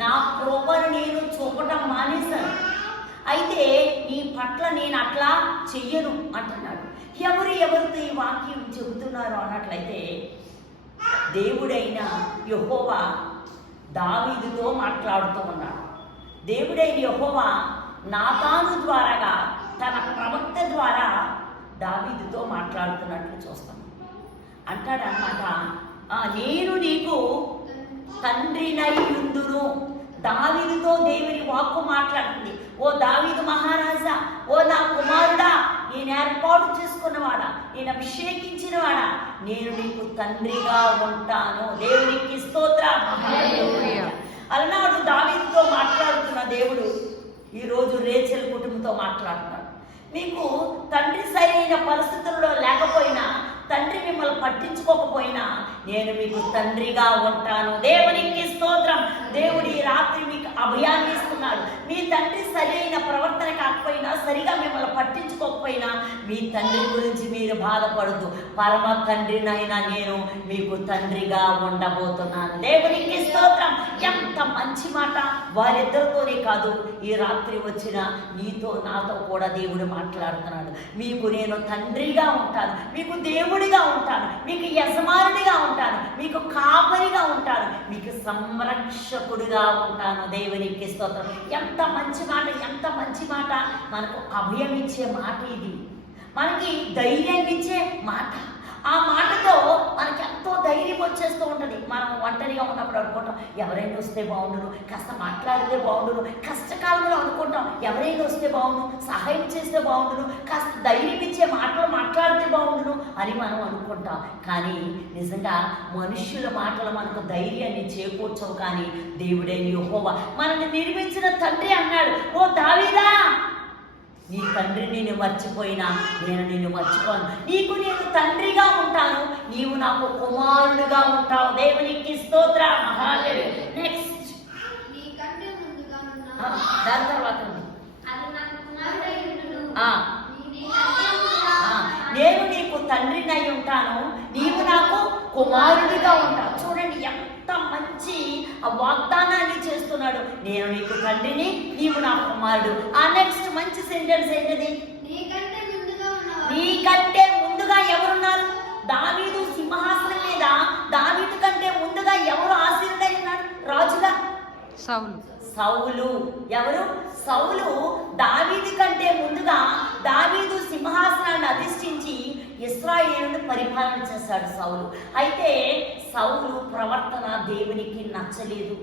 నా కృపను నేను చూపటం మానేశాను. అయితే నీ పట్ల నేను అట్లా చెయ్యను అంటున్నాడు. ఎవరితో ఈ వాక్యం చెబుతున్నారు అన్నట్లయితే దేవుడైన యెహోవా దావీదుతో మాట్లాడుతూ ఉన్నాడు. దేవుడైన యెహోవా నాతాను ద్వారాగా తన ప్రవక్త ద్వారా దావీదుతో మాట్లాడుతున్నట్లు చూస్తాం. అంటాడన్నమాట, నేను నీకు తండ్రినై ఉందును. దావీదుతో దేవుని వాక్కు మాట్లాడుతుంది. ఓ దావీదు మహారాజా, ఓ నా కుమారుడా, నేను ఏర్పాటు చేసుకున్నవాడా, నేను అభిషేకించినవాడా, నేను నీకు తండ్రిగా ఉంటాను. దేవునికి స్తోత్రం. అలనాడు దావీదుతో మాట్లాడుతున్న దేవుడు ఈరోజు రేచెల్ కుటుంబంతో మాట్లాడుతున్నాడు. మీకు తండ్రి సరైన పరిస్థితుల్లో లేకపోయినా, తండ్రి మిమ్మల్ని పట్టించుకోకపోయినా నేను మీకు తండ్రిగా ఉంటాను. దేవునికి స్తోత్రం. దేవుడు ఈ రాత్రి మీకు అభయాన్ని ఇస్తున్నాడు. మీ తండ్రి సరైన ప్రవర్తన కాకపోయినా, సరిగా మిమ్మల్ని పట్టించుకోకపోయినా మీ తండ్రి గురించి మీరు బాధపడద్దు. పరమ తండ్రినైనా నేను మీకు తండ్రిగా ఉండబోతున్నాను. దేవునికి స్తోత్రం. ఎంత మంచి మాట! వారిద్దరితోనే కాదు, ఈ రాత్రి వచ్చిన నీతో నాతో కూడా దేవుడు మాట్లాడుతున్నాడు. మీకు నేను తండ్రిగా ఉంటాను, మీకు దేవుడిగా ఉంటాను, మీకు యజమానుడిగా ఉంటాను, మీకు కాపరిగా ఉంటాను, మీకు సంరక్షకుడిగా ఉంటాను. దేవునికి స్తోత్రం. ఎంత మంచి మాట, ఎంత మంచి మాట! మనకు అభయం ఇచ్చే మాట ఇది, మనకి ధైర్యం ఇచ్చే మాట. ఆ మాటతో మనకి ఎంతో ధైర్యం వచ్చేస్తూ ఉంటుంది. మనం ఒంటరిగా ఉన్నప్పుడు అనుకుంటాం, ఎవరైనా వస్తే బాగుండును, కాస్త మాట్లాడితే బాగుండును. కష్టకాలంలో అనుకుంటాం, ఎవరైనా వస్తే బాగుండు, సహాయం చేస్తే బాగుండును, కాస్త ధైర్యం ఇచ్చే మాటలు మాట్లాడితే బాగుండును అని మనం అనుకుంటాం. కానీ నిజంగా మనుష్యుల మాటలు మనకు ధైర్యాన్ని చేకూర్చవు. కానీ దేవుడైన యెహోవా మనల్ని నిర్మించిన తండ్రి అన్నాడు, ఓ దావీదా, నీ తండ్రి నిన్ను మర్చిపోయినా నేను నిన్ను మర్చిపోను. నీకు నేను తండ్రిగా ఉంటాను, నీవు నాకు కుమారుడుగా ఉంటావు. దేవునికి స్తోత్రం. నెక్స్ట్ దాని తర్వాత నేను నీకు తండ్రినై ఉంటాను, నీవు నాకు కుమారుడిగా ఉంటావు. చూడండి ఎంత మంచి వాగ్దానాన్ని చేస్తున్నాడు. నేను నీకు తండ్రిని, నీవు నా కుమారుడు. ఆ నెక్స్ట్ మంచి సెంటెన్స్ ఏంటిది? నీకంటే ముందుగా ఎవరున్నారు? దావీదు సింహాసనం మీద దావీదు కంటే ముందుగా ఎవరు ఆశీనుడై ఉన్నారు రాజుగా? సౌలు. ఎవరు? సౌలు దావీదు కంటే ముందుగా దావీదు సింహాసనాన్ని అధిష్ఠించి ఇశ్రాయేలును పరిపాలన చేశాడు సౌలు. అయితే సౌలు ప్రవర్తన దేవునికి నచ్చలేదు.